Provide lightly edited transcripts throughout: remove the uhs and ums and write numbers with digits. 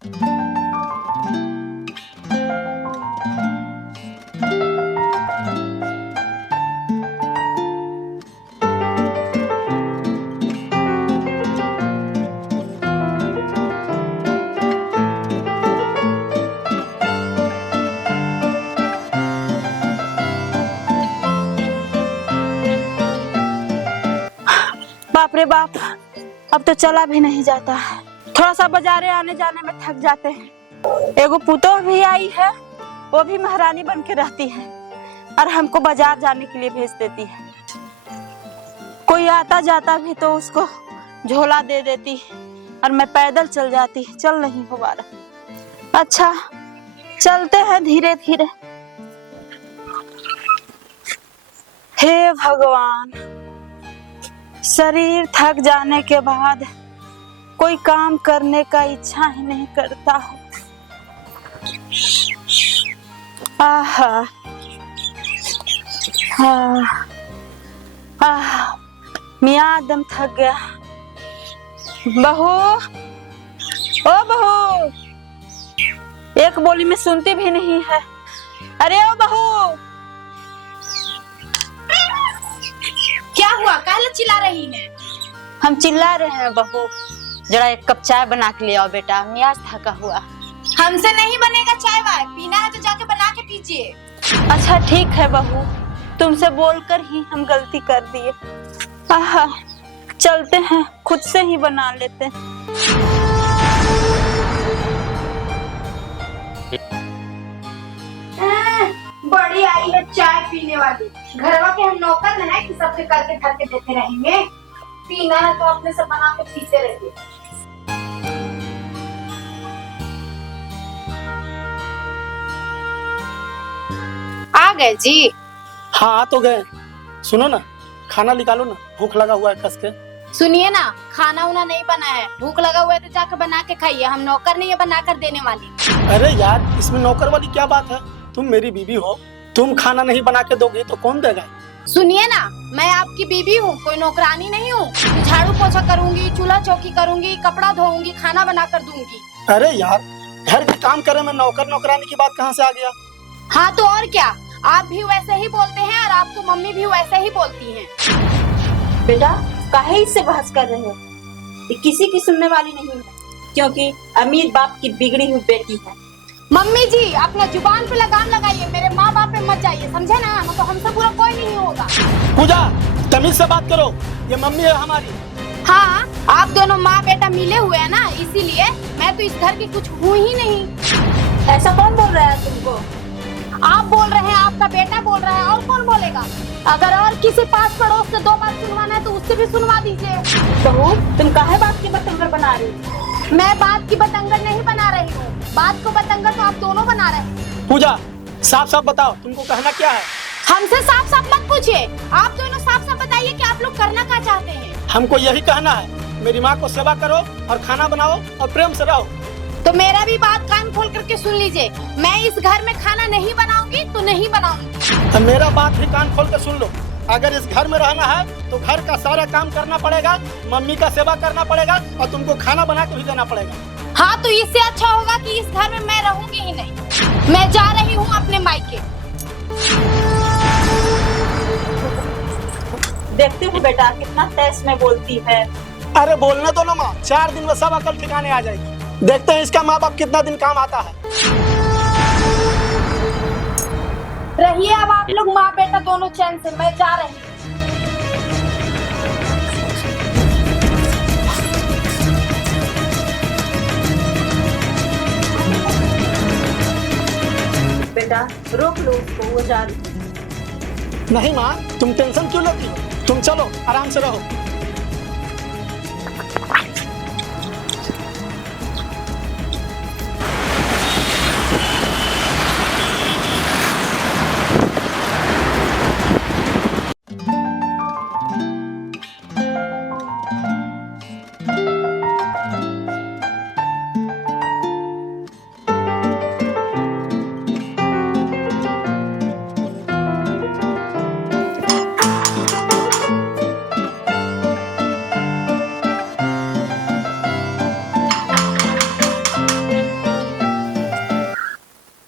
बाप रे बाप, अब तो चला भी नहीं जाता है। थोड़ा सा बाजारे आने जाने में थक जाते हैं। एगो पुतोह भी आई है, वो भी महारानी बन के रहती है और हमको बाजार जाने के लिए भेज देती है। कोई आता जाता भी तो उसको झोला दे देती और मैं पैदल चल जाती, चल नहीं हो पा रहा। अच्छा चलते हैं धीरे धीरे। हे भगवान, शरीर थक जाने के बाद कोई काम करने का इच्छा ही नहीं करता है। आहा, मियाँ एकदम थक गया। बहू, ओ बहू, एक बोली में सुनती भी नहीं है। अरे ओ बहू, क्या हुआ? काहे चिल्ला रही है? हम चिल्ला रहे हैं बहू, जरा एक कप चाय बना के ले आओ बेटा, मियाँ थका हुआ। हमसे नहीं बनेगा चाय वाय, पीना है तो जाके बना के पीजिए। अच्छा ठीक है बहू, तुमसे बोलकर ही हम गलती कर दिए। आहा, चलते हैं, खुद से ही बना लेते हैं। बड़ी आई है चाय पीने वाली। घरवा के हम नौकर न है कि सबके करके धरके देते रहेंगे। पीना है तो अपने से बना के पीते रहिए। आ गए जी? हाँ आ तो गए। सुनो ना, खाना निकालो ना, भूख लगा हुआ है कस के। सुनिए ना, खाना उना नहीं बना है, भूख लगा हुआ है तो जाकर बना के खाइए। हम नौकर नहीं है बना कर देने वाली। अरे यार, इसमें नौकर वाली क्या बात है? तुम मेरी बीवी हो, तुम खाना नहीं बना के दोगी तो कौन देगा? सुनिए ना, मैं आपकी बीबी हूँ, कोई नौकरानी नहीं हूँ। झाड़ू पोछा करूंगी, चूल्हा चौकी करूंगी, कपड़ा धोऊंगी, खाना बना कर दूंगी। अरे यार, घर के काम करे में नौकर नौकरानी की बात कहाँ से आ गया? हाँ तो और क्या, आप भी वैसे ही बोलते हैं और आपको मम्मी भी वैसे ही बोलती हैं। बेटा काहे इससे बहस कर रहे हो? ये किसी की सुनने वाली नहीं है, क्योंकि अमीर बाप की बिगड़ी हुई बेटी है। मम्मी जी, अपना जुबान पे लगाम लगाइए, मेरे माँ बाप पे मत जाइए, समझे ना? हम तो हमसे बुरा कोई नहीं होगा। पूजा, तमीज से बात करो, ये मम्मी है हमारी। हाँ, आप दोनों माँ बेटा मिले हुए हैं ना, इसीलिए। मैं तो इस घर की कुछ हूँ ही नहीं। ऐसा कौन बोल रहा है तुमको? आप बोल रहे हैं, आपका बेटा बोल रहा है, और कौन बोलेगा? अगर और किसी पास पड़ोस से दो बात सुनवाना है तो उससे भी सुनवा दीजिए। बहू, तुम काहे बात की बतंगर बना रही हो? मैं बात की बतंगर नहीं बना रही हूँ, बात को बतंगर तो आप दोनों बना रहे हैं। पूजा, साफ साफ बताओ, तुमको कहना क्या है? हमसे साफ साफ मत पूछिए, आप दोनों साफ साफ बताइए कि आप लोग करना क्या चाहते हैं। हमको यही कहना है, मेरी माँ को सेवा करो और खाना बनाओ और प्रेम से रहो। तो मेरा भी बात कान खोल करके सुन लीजिए, मैं इस घर में खाना नहीं बनाऊंगी तो नहीं बनाऊंगी। तो मेरा बात भी कान खोल कर सुन लो, अगर इस घर में रहना है तो घर का सारा काम करना पड़ेगा, मम्मी का सेवा करना पड़ेगा और तुमको खाना बना के भी देना पड़ेगा। हाँ तो इससे अच्छा होगा कि इस घर में मैं रहूंगी ही नहीं, मैं जा रही हूँ अपने मायके। देखती हूँ बेटा कितना तेज में बोलती है। अरे बोलने दो ना माँ, 4 दिन में सब अकल ठिकाने आ जाएगी। देखते हैं इसका माँ बाप कितना दिन काम आता है। रहिए अब आप लोग माँ बेटा दोनों चैन से, मैं जा रही हूँ। बेटा रोक लो उसको, वो जा रही। नहीं माँ, तुम टेंशन क्यों लेती हो? तुम चलो आराम से रहो।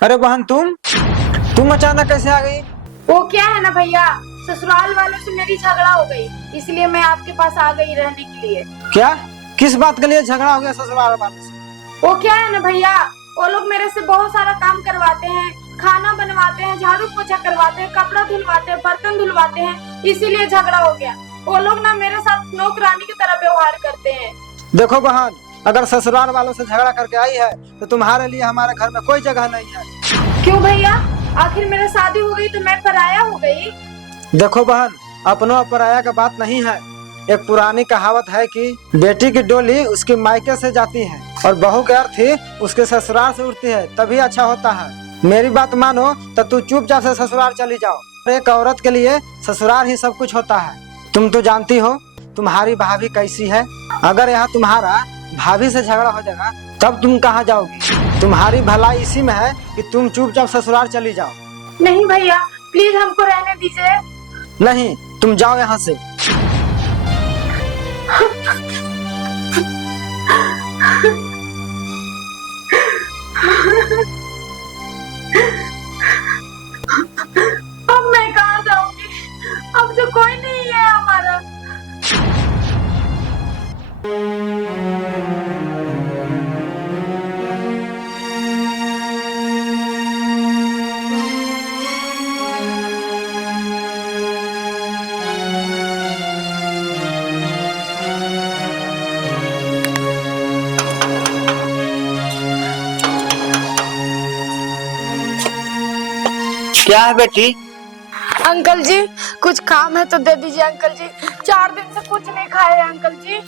अरे बहन तुम अचानक कैसे आ गई? वो क्या है ना भैया, ससुराल वालों से मेरी झगड़ा हो गई, इसलिए मैं आपके पास आ गई रहने के लिए। क्या? किस बात के लिए झगड़ा हो गया ससुराल वालों से? वो क्या है ना भैया, वो लोग मेरे से बहुत सारा काम करवाते हैं, खाना बनवाते हैं, झाड़ू पोछा करवाते हैं, कपड़ा धुलवाते हैं, बर्तन धुलवाते हैं, इसीलिए झगड़ा हो गया। वो लोग ना मेरे साथ नौकरानी की तरह व्यवहार करते हैं। देखो बहन, अगर ससुराल वालों से झगड़ा करके आई है तो तुम्हारे लिए हमारे घर में कोई जगह नहीं है। क्यों भैया, आखिर मेरा शादी हो गई तो मैं पराया हो गई? देखो बहन, अपनों और पराया का बात नहीं है। एक पुरानी कहावत है कि बेटी की डोली उसके मायके से जाती है और बहू की अर्थी उसके ससुराल से उठती है, तभी अच्छा होता है। मेरी बात मानो तो तू चुपचाप से ससुराल चली जाओ। एक औरत के लिए ससुराल ही सब कुछ होता है। तुम तो जानती हो तुम्हारी भाभी कैसी है। अगर यहाँ तुम्हारा भाभी से झगड़ा हो जाएगा तब तुम कहाँ जाओगी? तुम्हारी भलाई इसी में है कि तुम चुपचाप ससुराल चली जाओ। नहीं भैया, प्लीज हमको रहने दीजिए। नहीं, तुम जाओ यहाँ से। अब मैं कहाँ जाऊंगी? अब तो कोई नहीं है हमारा। क्या है बेटी? अंकल जी, कुछ काम है तो दे दीजिए अंकल जी। 4 दिन से कुछ नहीं खाए हैं अंकल जी।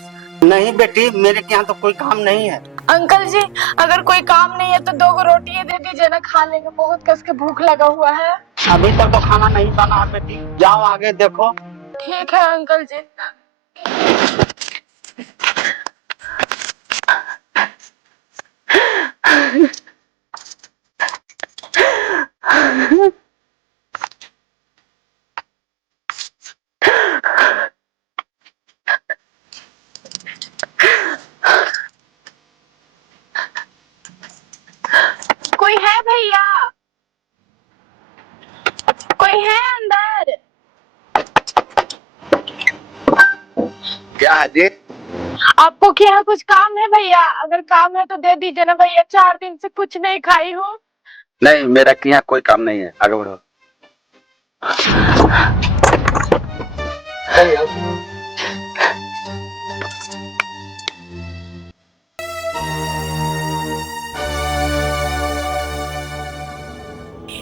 नहीं बेटी, मेरे के यहाँ तो कोई काम नहीं है। अंकल जी, अगर कोई काम नहीं है तो 2 रोटियां दे दीजिए ना, खा लेंगे, बहुत कस के भूख लगा हुआ है। अभी तक तो खाना नहीं बना है बेटी, जाओ आगे देखो। ठीक है अंकल जी। कोई है भैया? कोई है अंदर? क्या है जी? आपको क्या कुछ काम है भैया? अगर काम है तो दे दीजिए ना भैया, 4 दिन से कुछ नहीं खाई हूँ। नहीं, मेरा के यहाँ कोई काम नहीं है, आगे बढ़ो।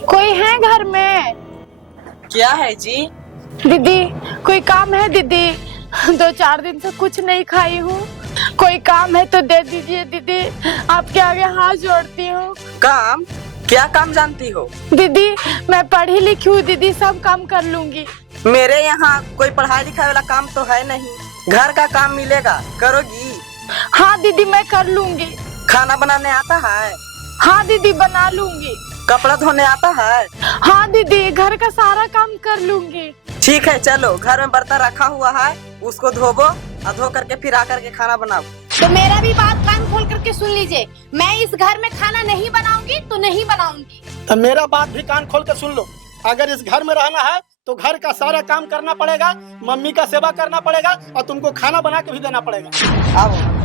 कोई है घर में? क्या है जी? दीदी, कोई काम है दीदी? 2-4 दिन से कुछ नहीं खाई हूँ, कोई काम है तो दे दीजिए दीदी, आपके आगे हाथ जोड़ती हूँ। काम? क्या काम जानती हो? दीदी, मैं पढ़ी लिखी हूँ दीदी, सब काम कर लूंगी। मेरे यहाँ कोई पढ़ाई लिखाई वाला काम तो है नहीं। घर का काम मिलेगा, करोगी? हाँ दीदी, मैं कर लूंगी। खाना बनाने आता है? हाँ दीदी, बना लूंगी। कपड़ा धोने आता है? हाँ दीदी, घर का सारा काम कर लूंगी। ठीक है, चलो, घर में बर्तन रखा हुआ है, उसको धोबो और धो करके फिर आकर के खाना बनाओ। तो मेरा भी बात कान खोल करके सुन लीजिए, मैं इस घर में खाना नहीं बनाऊंगी तो नहीं बनाऊंगी। तो मेरा बात भी कान खोल के सुन लो। अगर इस घर में रहना है तो घर का सारा काम करना पड़ेगा, मम्मी का सेवा करना पड़ेगा और तुमको खाना बना के भी देना पड़ेगा। आओ।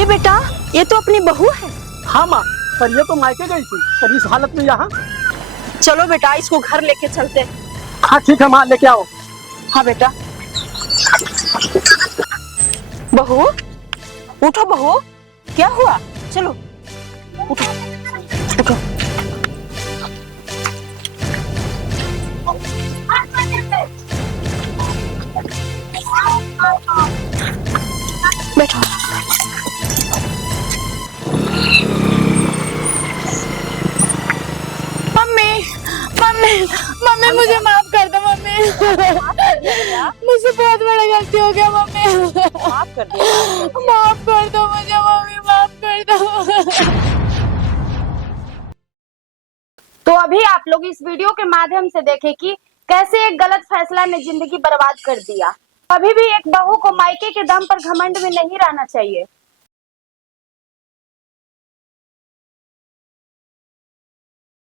अरे बेटा, ये तो अपनी बहू है। हाँ माँ, पर ये तो मायके गई थी, पर इस हालत में यहाँ। चलो बेटा, इसको घर लेके चलते। हाँ ठीक है माँ, लेके आओ। हाँ बेटा। बहू, उठो बहू, क्या हुआ? चलो उठो उठो। बैठो। मम्मी मम्मी मम्मी मुझे माफ कर दो मम्मी। मुझसे बहुत बड़ा गलती हो गया मम्मी। माफ कर दिया। माफ कर दो मुझे मम्मी, माफ कर दो। तो अभी आप लोग इस वीडियो के माध्यम से देखें कि कैसे एक गलत फैसला ने जिंदगी बर्बाद कर दिया। कभी भी एक बहू को मायके के दम पर घमंड में नहीं रहना चाहिए।